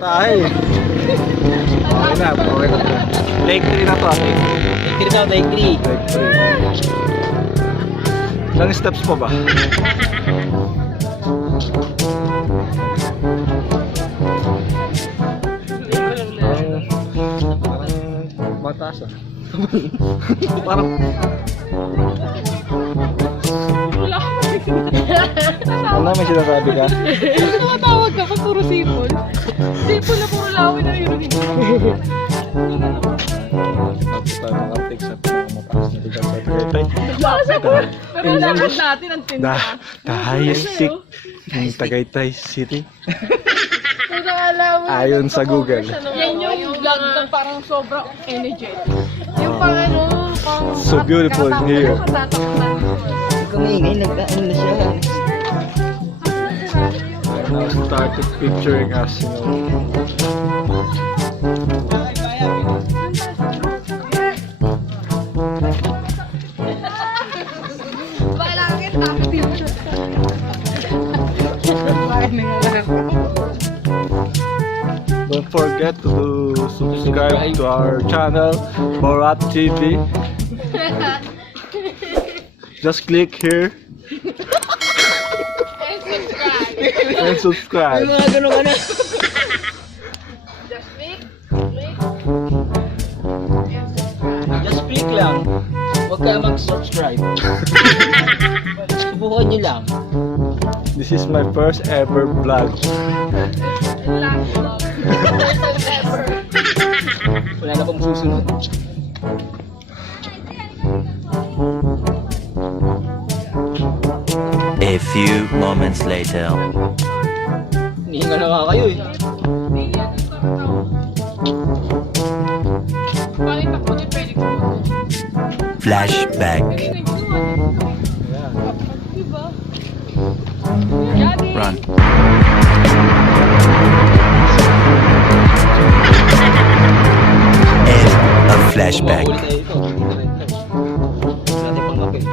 Tayo. Okay na, okay na. Take 3 na to, take 3. Take 3 daw, take 3. Take 3. Ilang steps pa ba? Parang mataas ah. Parang ano may sinasabi ka? Tumatawag ka pag puro sipol. Sipol na puro lawin na yun. Tapos tayo mga uptakes at mga mataas na bigat sa Tagaytay. Pero lakad natin ang tinta. Tahayasik ng Tagaytay City. Ayon sa Google. Yan yung vlog na parang sobrang energetic. Yung pang ano, pang... So beautiful here. Kumaingay, nagdaan na siya. And now started picturing us, you know. Balangit ang picture. Don't forget to subscribe to our channel, Borat TV. Just click here and subscribe. Mga ganun ka na. Just click, click, and subscribe. Just click lang. Huwag ka mag-subscribe. Subukan nyo lang. This is my first ever vlog. Last vlog. First and ever. Wala na pong susunod. A few moments later. Hinihinga na nga kayo eh. Bakit ako ni Felix mo? Flashback. Diba? Daddy! Run. End of flashback. Mahuli tayo ito. Wala tayo pang kape.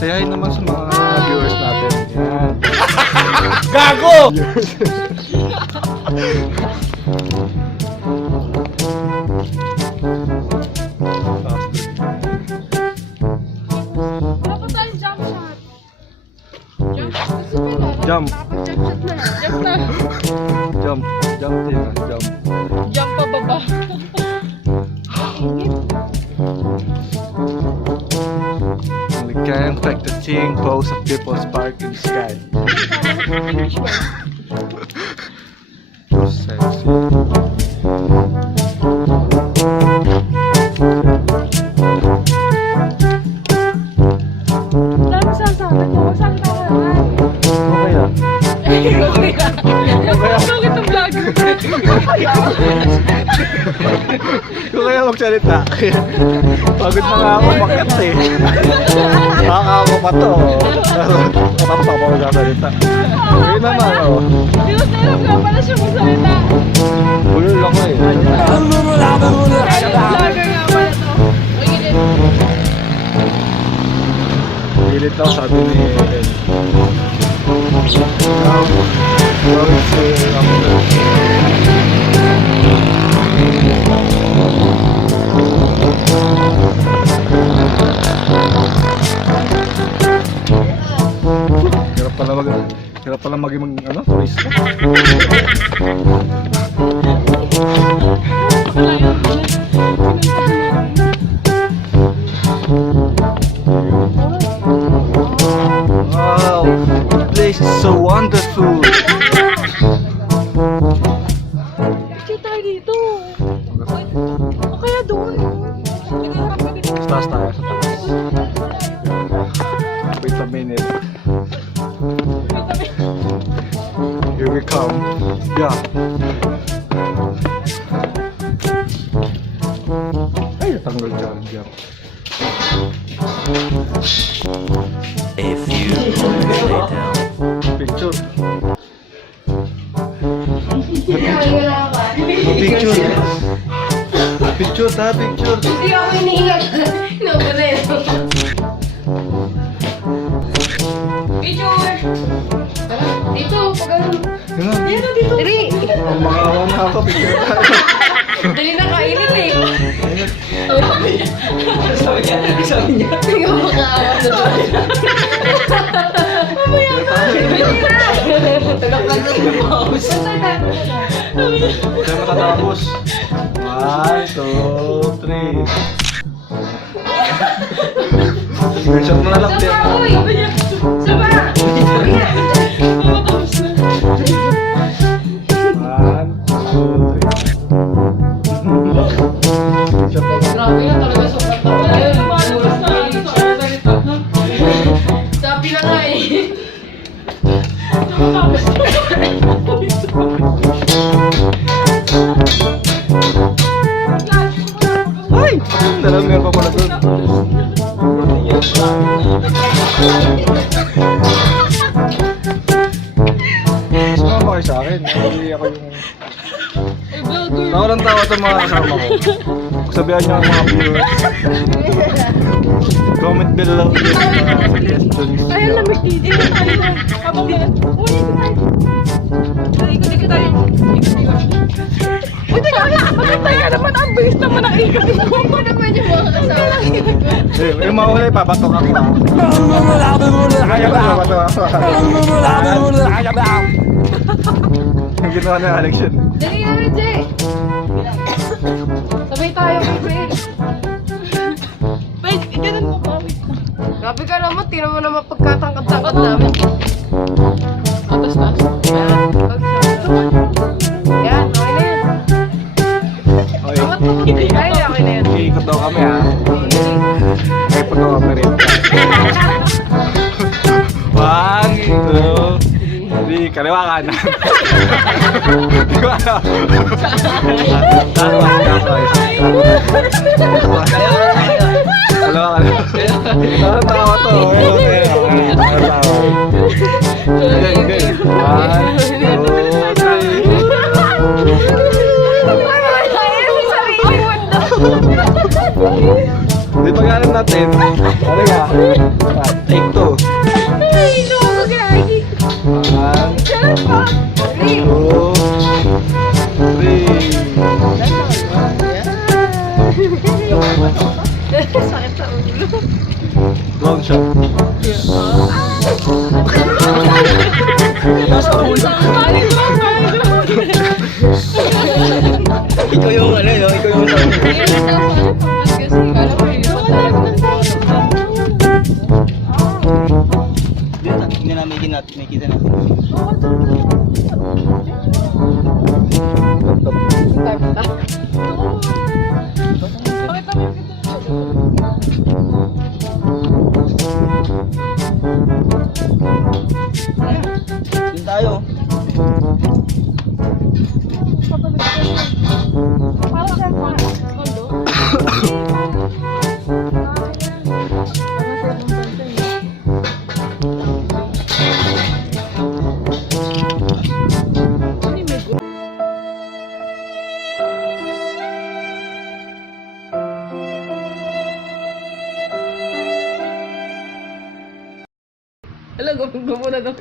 Sayahin naman sa mga viewers natin. Yan. Gago! Dapat tayong jump shot. Jump shot kasi pala. Jump. Dapat jump shot na. Jump na. Jump. Jump din ah. Jump. Jump pa baba. We can't affect the seeing pose of people's spark in the sky. So sexy. Dami sasabi ko. Saan tayo naman? Okay lang. Okay ka. Napakasok itong vlog. Kung kaya magsalita. Pagod na nga ako makat eh. Nakaka pa to. Tapos ako magsasalita. Okay naman oh. Sinusirap nga pala siya magsalita. Bulol ako eh. Kaya vlogger nga pala to. Uy, Pilit lang sabi ni Ellen. Going to Hirap pala maging ano, turista. Wow, the place is so wonderful. picture tayo dito. O kaya doon. Nagharap ka dito. Taas tayo sa taas. Wait a minute. Here we come. Yeah. Ay, natanggal dyan. Yeah. A few moments later. Picture. Picture. Picture. Shoot ha, picture. Hindi ako iniingat. Inubo na yun. Picture! Dito, pag ano. Yun na. Dito. Dali. Ang makawa na ako, picture tayo. Dali na kainit eh. Sabi niya. Hindi ko makaawa na doon. Mamaya ka. Tagapan ng pause. Tayo matatapos. 1, 2, 3. Screenshot mo na lang din. Saba, uy! Saba! 1, 2, 3. Screenshot mo na. Grabe yan talaga sobrang tawa. Sabi na nga eh. Ay! Dalawang meron pa pala doon. Sumama kayo sa akin. Hindi ako yung... Tawa ng tawa sa mga kasama ko. Sabihan niyo ang mga viewers. Comment below yung mga suggestions. Ayun na, may DJ na tayo. Habang yan. Uy, ikot tayo. Uy, teka nga. Magkatay ka naman. Ang bilis naman ang ikot. Ako naman yung mga kasama. Yung mga ulay, pabatok ako ha. Pabatok ako ha. Yung ginawa ng Alex yun. Dali na, Jay. Sabay tayo, baby. Wait, ganun mo ba? Grabe ka naman, tinan mo naman pagkatangkad-tangkad namin. Atas na. Yan, okay na yan. Okay. Ay, okay na yan. Iikot daw kami ha. May ikot daw kami rin. 1, 2, 3, kaliwa kanan. Kaliwa kanan. Kaliwa kanan. Tawa to. Tawa. Good. 1, 2, 3. Di pag-alam natin. Ano ka? Take 2. Ay, loko ka. 1, 2, 3. Sakit sa ulo. Drone shot. Nasa ulo. Ikaw yung ano, no? Ikaw yung hindi na may kita natin. Doon tayo. Alam, gumuna daw.